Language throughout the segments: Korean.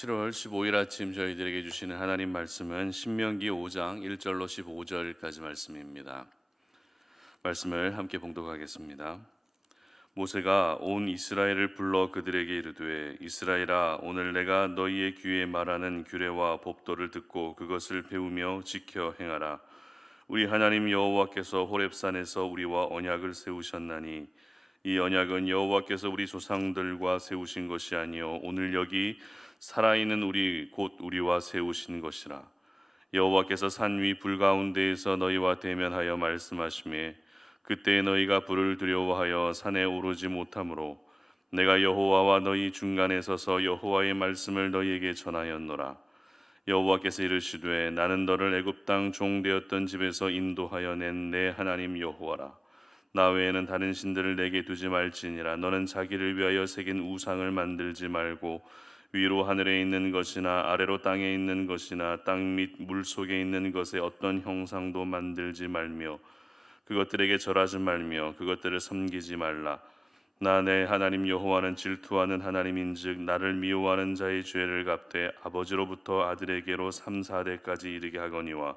7월 15일 아침 저희들에게 주시는 하나님 말씀은 신명기 5장 1절로 15절까지 말씀입니다. 말씀을 함께 봉독하겠습니다. 모세가 온 이스라엘을 불러 그들에게 이르되 이스라엘아, 오늘 내가 너희의 귀에 말하는 규례와 법도를 듣고 그것을 배우며 지켜 행하라. 우리 하나님 여호와께서 호렙산에서 우리와 언약을 세우셨나니 이 언약은 여호와께서 우리 조상들과 세우신 것이 아니요 오늘 여기 살아있는 우리 곧 우리와 세우신 것이라. 여호와께서 산 위 불 가운데에서 너희와 대면하여 말씀하시매 그때 너희가 불을 두려워하여 산에 오르지 못하므로 내가 여호와와 너희 중간에 서서 여호와의 말씀을 너희에게 전하였노라. 여호와께서 이르시되 나는 너를 애굽 땅 종되었던 집에서 인도하여 낸 내 하나님 여호와라. 나 외에는 다른 신들을 내게 두지 말지니라. 너는 자기를 위하여 새긴 우상을 만들지 말고 위로 하늘에 있는 것이나 아래로 땅에 있는 것이나 땅 및 물 속에 있는 것의 어떤 형상도 만들지 말며 그것들에게 절하지 말며 그것들을 섬기지 말라. 나 내 하나님 여호와는 질투하는 하나님인즉 나를 미워하는 자의 죄를 갚되 아버지로부터 아들에게로 3, 4대까지 이르게 하거니와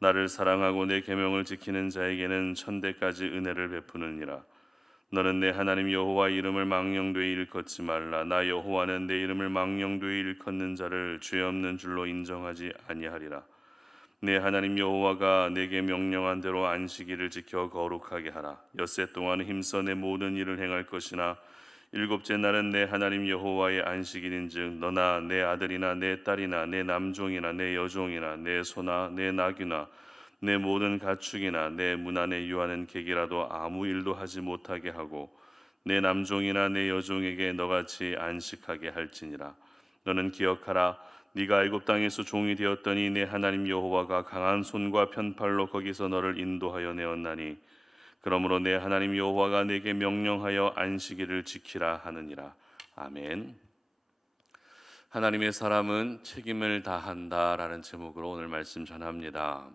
나를 사랑하고 내 계명을 지키는 자에게는 1000대까지 은혜를 베푸느니라. 너는 내 하나님 여호와의 이름을 망령되이 일컫지 말라. 나 여호와는 내 이름을 망령되이 일컫는 자를 죄 없는 줄로 인정하지 아니하리라. 내 하나님 여호와가 내게 명령한 대로 안식일을 지켜 거룩하게 하라. 엿새 동안 힘써 내 모든 일을 행할 것이나 일곱째 날은 내 하나님 여호와의 안식일인즉 너나 내 아들이나 내 딸이나 내 남종이나 내 여종이나 내 소나 내 나귀나 내 모든 가축이나 내 문 안에 유하는 객이라도 아무 일도 하지 못하게 하고 내 남종이나 내 여종에게 너같이 안식하게 할지니라. 너는 기억하라. 네가 애굽 땅에서 종이 되었더니 내 하나님 여호와가 강한 손과 편팔로 거기서 너를 인도하여 내었나니 그러므로 내 하나님 여호와가 내게 명령하여 안식일을 지키라 하느니라. 아멘. 하나님의 사람은 책임을 다한다라는 제목으로 오늘 말씀 전합니다.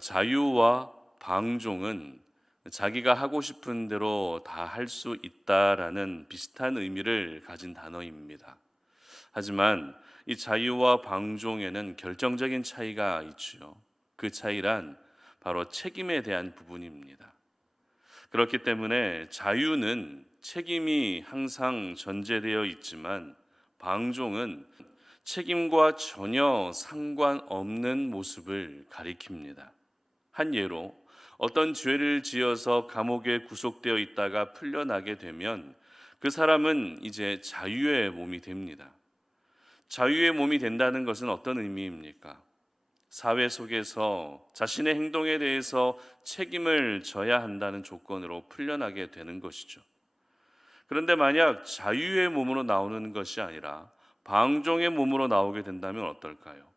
자유와 방종은 자기가 하고 싶은 대로 다 할 수 있다라는 비슷한 의미를 가진 단어입니다. 하지만 이 자유와 방종에는 결정적인 차이가 있죠. 그 차이란 바로 책임에 대한 부분입니다. 그렇기 때문에 자유는 책임이 항상 전제되어 있지만 방종은 책임과 전혀 상관없는 모습을 가리킵니다. 한 예로 어떤 죄를 지어서 감옥에 구속되어 있다가 풀려나게 되면 그 사람은 이제 자유의 몸이 됩니다. 자유의 몸이 된다는 것은 어떤 의미입니까? 사회 속에서 자신의 행동에 대해서 책임을 져야 한다는 조건으로 풀려나게 되는 것이죠. 그런데 만약 자유의 몸으로 나오는 것이 아니라 방종의 몸으로 나오게 된다면 어떨까요?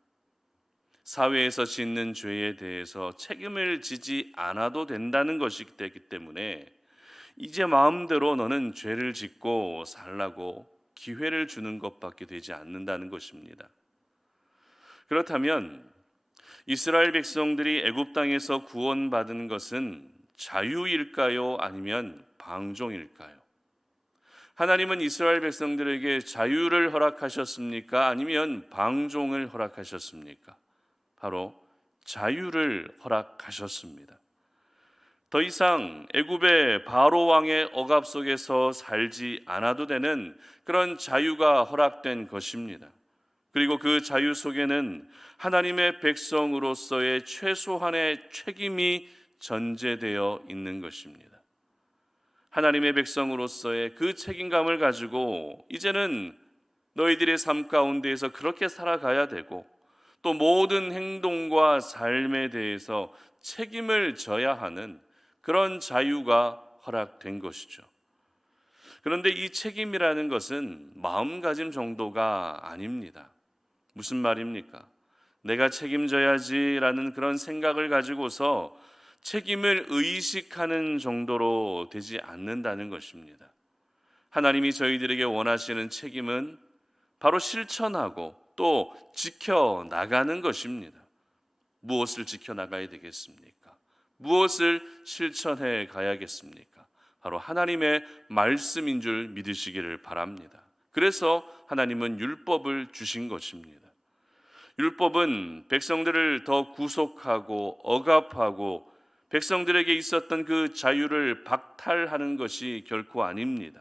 사회에서 짓는 죄에 대해서 책임을 지지 않아도 된다는 것이기 때문에 이제 마음대로 너는 죄를 짓고 살라고 기회를 주는 것밖에 되지 않는다는 것입니다. 그렇다면 이스라엘 백성들이 애굽 땅에서 구원받은 것은 자유일까요? 아니면 방종일까요? 하나님은 이스라엘 백성들에게 자유를 허락하셨습니까? 아니면 방종을 허락하셨습니까? 바로 자유를 허락하셨습니다. 더 이상 애굽의 바로 왕의 억압 속에서 살지 않아도 되는 그런 자유가 허락된 것입니다. 그리고 그 자유 속에는 하나님의 백성으로서의 최소한의 책임이 전제되어 있는 것입니다. 하나님의 백성으로서의 그 책임감을 가지고 이제는 너희들의 삶 가운데에서 그렇게 살아가야 되고 또 모든 행동과 삶에 대해서 책임을 져야 하는 그런 자유가 허락된 것이죠. 그런데 이 책임이라는 것은 마음가짐 정도가 아닙니다. 무슨 말입니까? 내가 책임져야지라는 그런 생각을 가지고서 책임을 의식하는 정도로 되지 않는다는 것입니다. 하나님이 저희들에게 원하시는 책임은 바로 실천하고 또 지켜나가는 것입니다. 무엇을 지켜나가야 되겠습니까? 무엇을 실천해 가야겠습니까? 바로 하나님의 말씀인 줄 믿으시기를 바랍니다. 그래서 하나님은 율법을 주신 것입니다. 율법은 백성들을 더 구속하고 억압하고 백성들에게 있었던 그 자유를 박탈하는 것이 결코 아닙니다.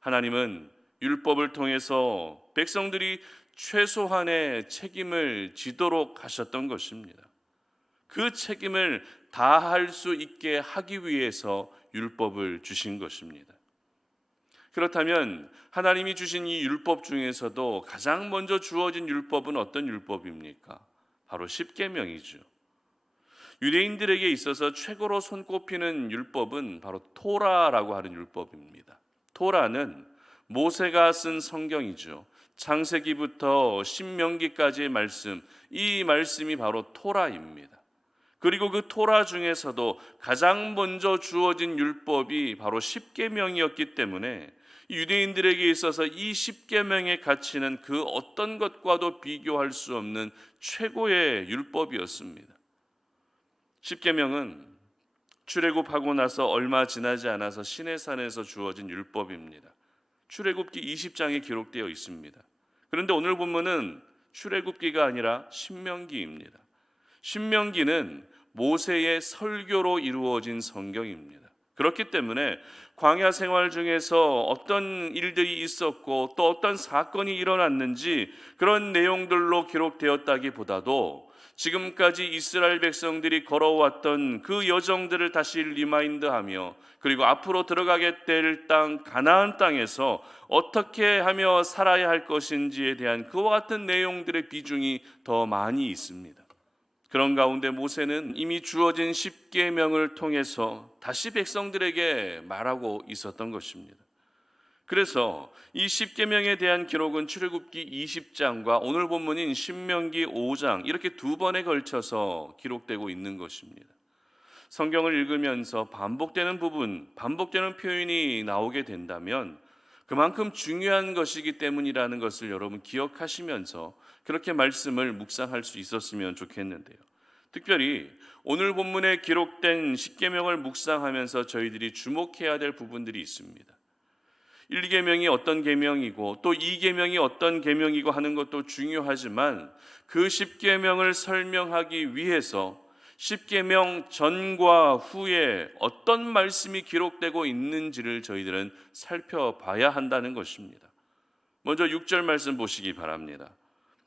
하나님은 율법을 통해서 백성들이 최소한의 책임을 지도록 하셨던 것입니다. 그 책임을 다할 수 있게 하기 위해서 율법을 주신 것입니다. 그렇다면 하나님이 주신 이 율법 중에서도 가장 먼저 주어진 율법은 어떤 율법입니까? 바로 십계명이죠. 유대인들에게 있어서 최고로 손꼽히는 율법은 바로 토라라고 하는 율법입니다. 토라는 모세가 쓴 성경이죠. 창세기부터 신명기까지의 말씀, 이 말씀이 바로 토라입니다. 그리고 그 토라 중에서도 가장 먼저 주어진 율법이 바로 십계명이었기 때문에 유대인들에게 있어서 이 십계명의 가치는 그 어떤 것과도 비교할 수 없는 최고의 율법이었습니다. 십계명은 출애굽하고 나서 얼마 지나지 않아서 시내산에서 주어진 율법입니다. 출애굽기 20장에 기록되어 있습니다. 그런데 오늘 본문은 출애굽기가 아니라 신명기입니다. 신명기는 모세의 설교로 이루어진 성경입니다. 그렇기 때문에 광야 생활 중에서 어떤 일들이 있었고 또 어떤 사건이 일어났는지 그런 내용들로 기록되었다기보다도 지금까지 이스라엘 백성들이 걸어왔던 그 여정들을 다시 리마인드하며 그리고 앞으로 들어가게 될 땅 가나안 땅에서 어떻게 하며 살아야 할 것인지에 대한 그와 같은 내용들의 비중이 더 많이 있습니다. 그런 가운데 모세는 이미 주어진 십계명을 통해서 다시 백성들에게 말하고 있었던 것입니다. 그래서 이 십계명에 대한 기록은 출애굽기 20장과 오늘 본문인 신명기 5장 이렇게 두 번에 걸쳐서 기록되고 있는 것입니다. 성경을 읽으면서 반복되는 부분, 반복되는 표현이 나오게 된다면 그만큼 중요한 것이기 때문이라는 것을 여러분 기억하시면서 그렇게 말씀을 묵상할 수 있었으면 좋겠는데요. 특별히 오늘 본문에 기록된 십계명을 묵상하면서 저희들이 주목해야 될 부분들이 있습니다. 1계명이 어떤 계명이고 또 2계명이 어떤 계명이고 하는 것도 중요하지만 그 십계명을 설명하기 위해서 십계명 전과 후에 어떤 말씀이 기록되고 있는지를 저희들은 살펴봐야 한다는 것입니다. 먼저 6절 말씀 보시기 바랍니다.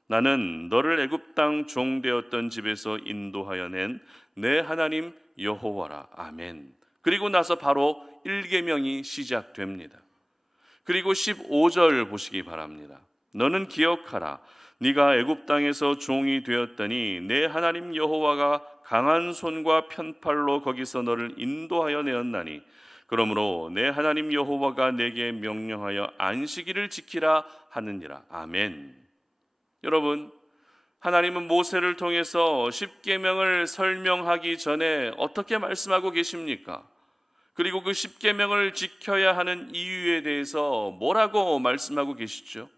나는 너를 애굽 땅 종되었던 집에서 인도하여 낸 내 하나님 여호와라. 아멘. 그리고 나서 바로 1계명이 시작됩니다. 그리고 15절 보시기 바랍니다. 너는 기억하라. 네가 애굽 땅에서 종이 되었더니 내 하나님 여호와가 강한 손과 편팔로 거기서 너를 인도하여 내었나니 그러므로 내 하나님 여호와가 내게 명령하여 안식일을 지키라 하느니라. 아멘. 여러분, 하나님은 모세를 통해서 십계명을 설명하기 전에 어떻게 말씀하고 계십니까? 그리고 그 십계명을 지켜야 하는 이유에 대해서 뭐라고 말씀하고 계시죠?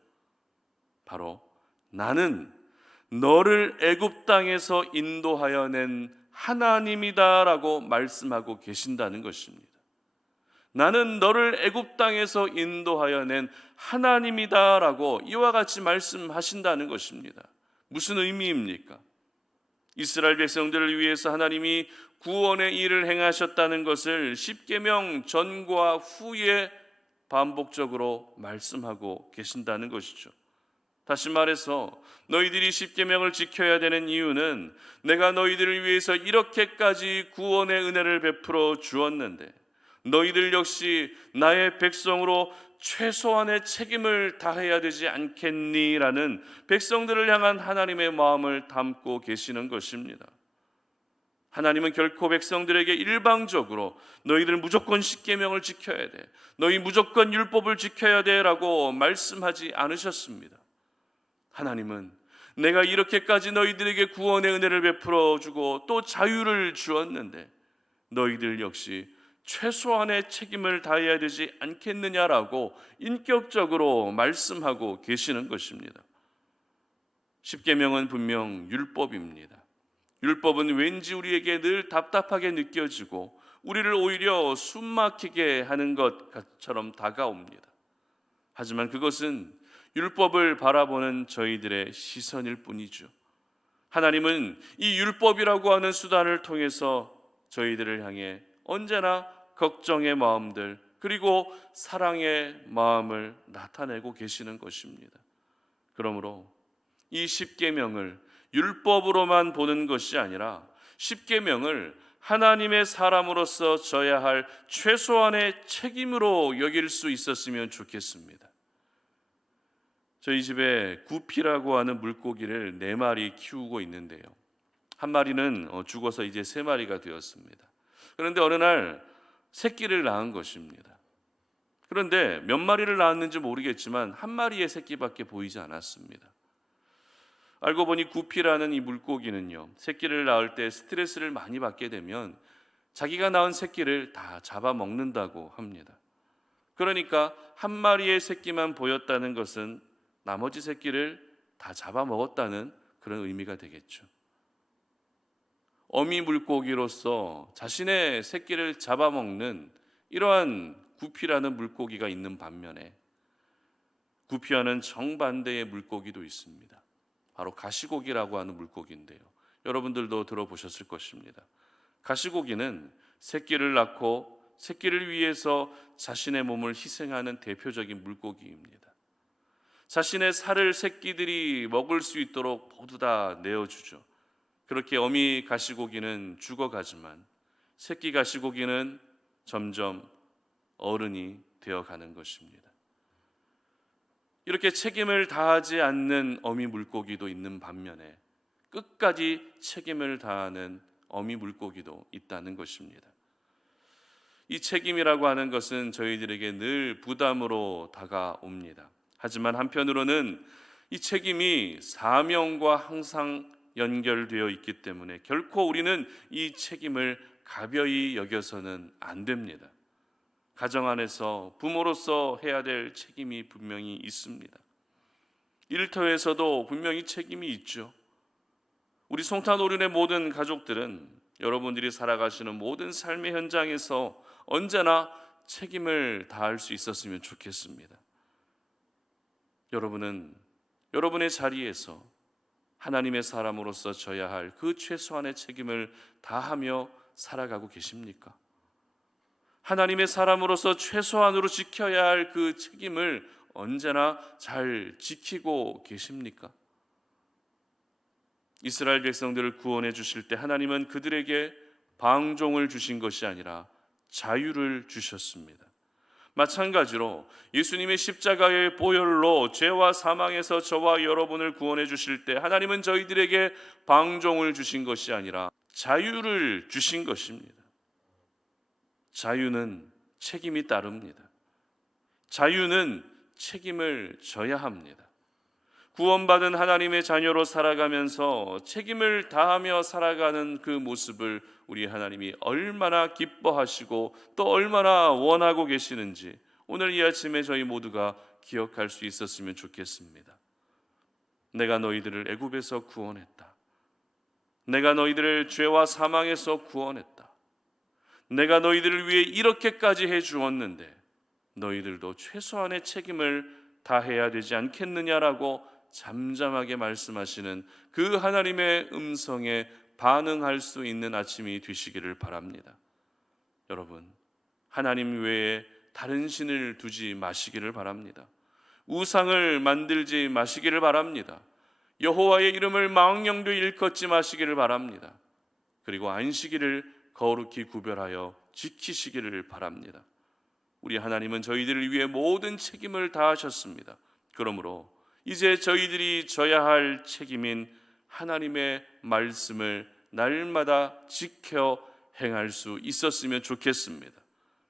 바로 나는 너를 애굽 땅에서 인도하여 낸 하나님이다라고 말씀하고 계신다는 것입니다. 나는 너를 애굽 땅에서 인도하여 낸 하나님이다라고 이와 같이 말씀하신다는 것입니다. 무슨 의미입니까? 이스라엘 백성들을 위해서 하나님이 구원의 일을 행하셨다는 것을 십계명 전과 후에 반복적으로 말씀하고 계신다는 것이죠. 다시 말해서 너희들이 십계명을 지켜야 되는 이유는 내가 너희들을 위해서 이렇게까지 구원의 은혜를 베풀어 주었는데 너희들 역시 나의 백성으로 최소한의 책임을 다해야 되지 않겠니라는 백성들을 향한 하나님의 마음을 담고 계시는 것입니다. 하나님은 결코 백성들에게 일방적으로 너희들 무조건 십계명을 지켜야 돼, 너희 무조건 율법을 지켜야 돼라고 말씀하지 않으셨습니다. 하나님은 내가 이렇게까지 너희들에게 구원의 은혜를 베풀어 주고 또 자유를 주었는데 너희들 역시 최소한의 책임을 다해야 되지 않겠느냐라고 인격적으로 말씀하고 계시는 것입니다. 십계명은 분명 율법입니다. 율법은 왠지 우리에게 늘 답답하게 느껴지고 우리를 오히려 숨막히게 하는 것처럼 다가옵니다. 하지만 그것은 율법을 바라보는 저희들의 시선일 뿐이죠. 하나님은 이 율법이라고 하는 수단을 통해서 저희들을 향해 언제나 걱정의 마음들 그리고 사랑의 마음을 나타내고 계시는 것입니다. 그러므로 이 십계명을 율법으로만 보는 것이 아니라 십계명을 하나님의 사람으로서 져야 할 최소한의 책임으로 여길 수 있었으면 좋겠습니다. 저희 집에 구피라고 하는 물고기를 4마리 키우고 있는데요. 한 마리는 죽어서 이제 3마리가 되었습니다. 그런데 어느 날 새끼를 낳은 것입니다. 그런데 몇 마리를 낳았는지 모르겠지만 한 마리의 새끼밖에 보이지 않았습니다. 알고 보니 구피라는 이 물고기는요, 새끼를 낳을 때 스트레스를 많이 받게 되면 자기가 낳은 새끼를 다 잡아먹는다고 합니다. 그러니까 한 마리의 새끼만 보였다는 것은 나머지 새끼를 다 잡아먹었다는 그런 의미가 되겠죠. 어미 물고기로서 자신의 새끼를 잡아먹는 이러한 구피라는 물고기가 있는 반면에 구피와는 정반대의 물고기도 있습니다. 바로 가시고기라고 하는 물고기인데요. 여러분들도 들어보셨을 것입니다. 가시고기는 새끼를 낳고 새끼를 위해서 자신의 몸을 희생하는 대표적인 물고기입니다. 자신의 살을 새끼들이 먹을 수 있도록 모두 다 내어주죠. 그렇게 어미 가시고기는 죽어가지만 새끼 가시고기는 점점 어른이 되어가는 것입니다. 이렇게 책임을 다하지 않는 어미 물고기도 있는 반면에 끝까지 책임을 다하는 어미 물고기도 있다는 것입니다. 이 책임이라고 하는 것은 저희들에게 늘 부담으로 다가옵니다. 하지만 한편으로는 이 책임이 사명과 항상 연결되어 있기 때문에 결코 우리는 이 책임을 가벼이 여겨서는 안 됩니다. 가정 안에서 부모로서 해야 될 책임이 분명히 있습니다. 일터에서도 분명히 책임이 있죠. 우리 송탄오륜의 모든 가족들은 여러분들이 살아가시는 모든 삶의 현장에서 언제나 책임을 다할 수 있었으면 좋겠습니다. 여러분은 여러분의 자리에서 하나님의 사람으로서 져야 할 그 최소한의 책임을 다하며 살아가고 계십니까? 하나님의 사람으로서 최소한으로 지켜야 할 그 책임을 언제나 잘 지키고 계십니까? 이스라엘 백성들을 구원해 주실 때 하나님은 그들에게 방종을 주신 것이 아니라 자유를 주셨습니다. 마찬가지로 예수님의 십자가의 보혈로 죄와 사망에서 저와 여러분을 구원해 주실 때 하나님은 저희들에게 방종을 주신 것이 아니라 자유를 주신 것입니다. 자유는 책임이 따릅니다. 자유는 책임을 져야 합니다. 구원받은 하나님의 자녀로 살아가면서 책임을 다하며 살아가는 그 모습을 우리 하나님이 얼마나 기뻐하시고 또 얼마나 원하고 계시는지 오늘 이 아침에 저희 모두가 기억할 수 있었으면 좋겠습니다. 내가 너희들을 애굽에서 구원했다. 내가 너희들을 죄와 사망에서 구원했다. 내가 너희들을 위해 이렇게까지 해주었는데 너희들도 최소한의 책임을 다해야 되지 않겠느냐라고 잠잠하게 말씀하시는 그 하나님의 음성에 반응할 수 있는 아침이 되시기를 바랍니다. 여러분, 하나님 외에 다른 신을 두지 마시기를 바랍니다. 우상을 만들지 마시기를 바랍니다. 여호와의 이름을 망령되이 일컫지 마시기를 바랍니다. 그리고 안식일을 거룩히 구별하여 지키시기를 바랍니다. 우리 하나님은 저희들을 위해 모든 책임을 다하셨습니다. 그러므로 이제 저희들이 져야 할 책임인 하나님의 말씀을 날마다 지켜 행할 수 있었으면 좋겠습니다.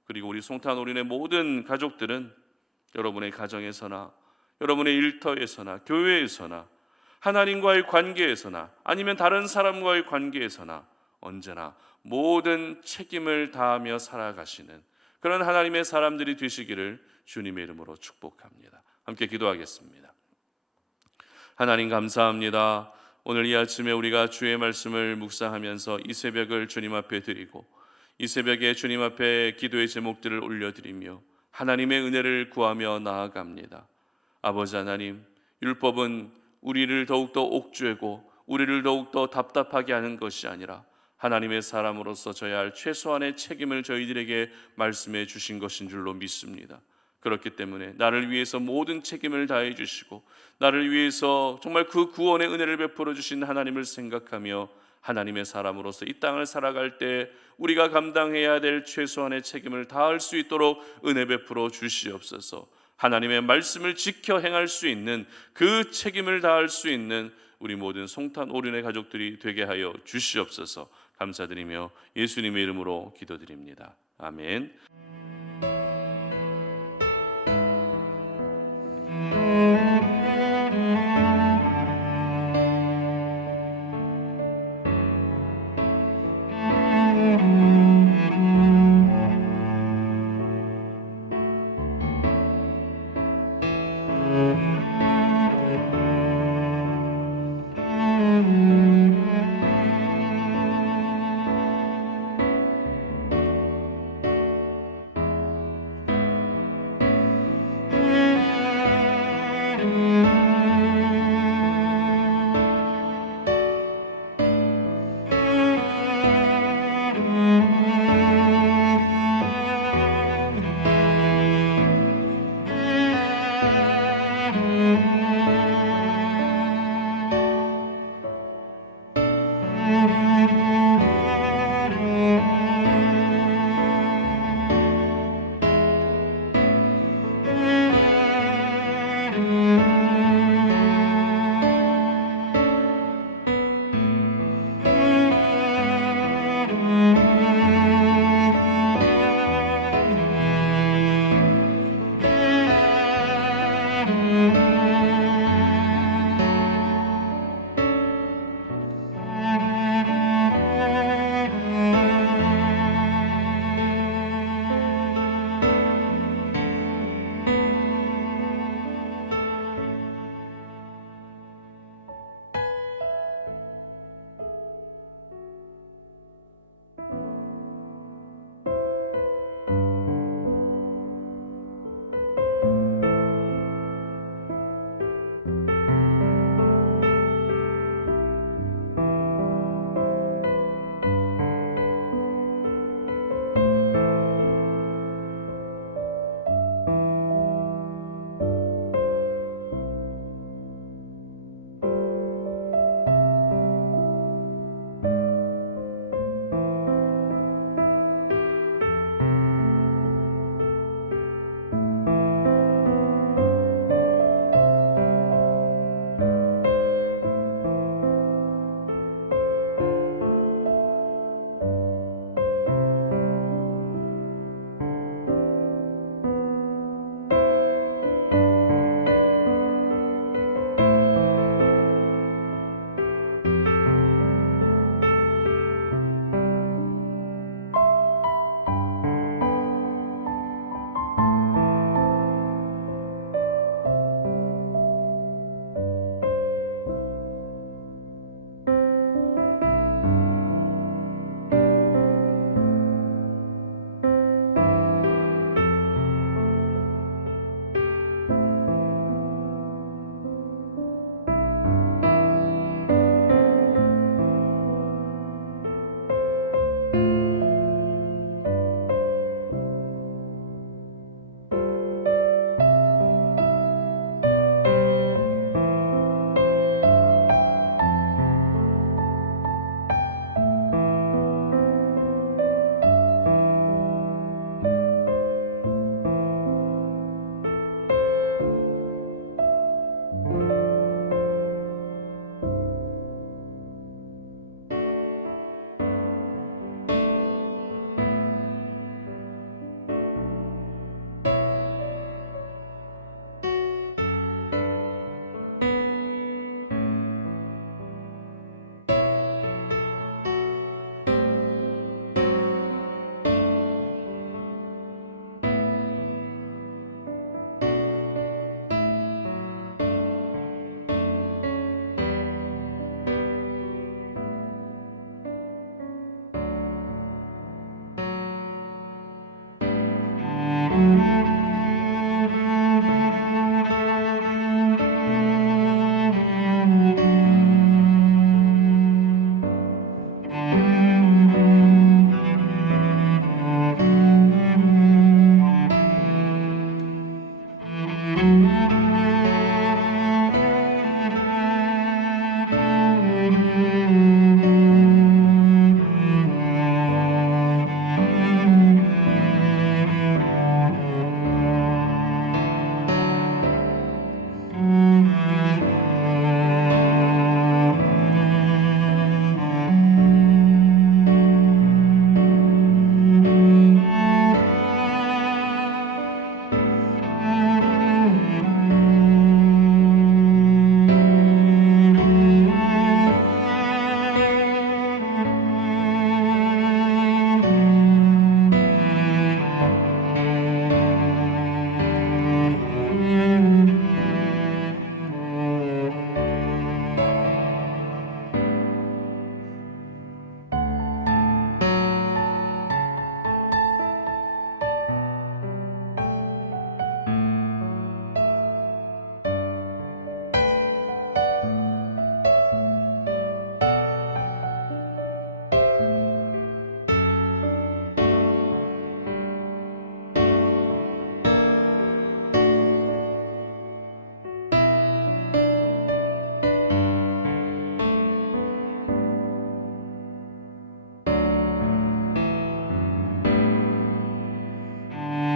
그리고 우리 송탄오륜의 모든 가족들은 여러분의 가정에서나 여러분의 일터에서나 교회에서나 하나님과의 관계에서나 아니면 다른 사람과의 관계에서나 언제나 모든 책임을 다하며 살아가시는 그런 하나님의 사람들이 되시기를 주님의 이름으로 축복합니다. 함께 기도하겠습니다. 하나님 감사합니다. 오늘 이 아침에 우리가 주의 말씀을 묵상하면서 이 새벽을 주님 앞에 드리고 이 새벽에 주님 앞에 기도의 제목들을 올려드리며 하나님의 은혜를 구하며 나아갑니다. 아버지 하나님, 율법은 우리를 더욱더 옥죄고 우리를 더욱더 답답하게 하는 것이 아니라 하나님의 사람으로서 져야 할 최소한의 책임을 저희들에게 말씀해 주신 것인 줄로 믿습니다. 그렇기 때문에 나를 위해서 모든 책임을 다해 주시고 나를 위해서 정말 그 구원의 은혜를 베풀어 주신 하나님을 생각하며 하나님의 사람으로서 이 땅을 살아갈 때 우리가 감당해야 될 최소한의 책임을 다할 수 있도록 은혜 베풀어 주시옵소서. 하나님의 말씀을 지켜 행할 수 있는 그 책임을 다할 수 있는 우리 모든 송탄 오륜의 가족들이 되게 하여 주시옵소서. 감사드리며 예수님의 이름으로 기도드립니다. 아멘.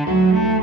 아멘.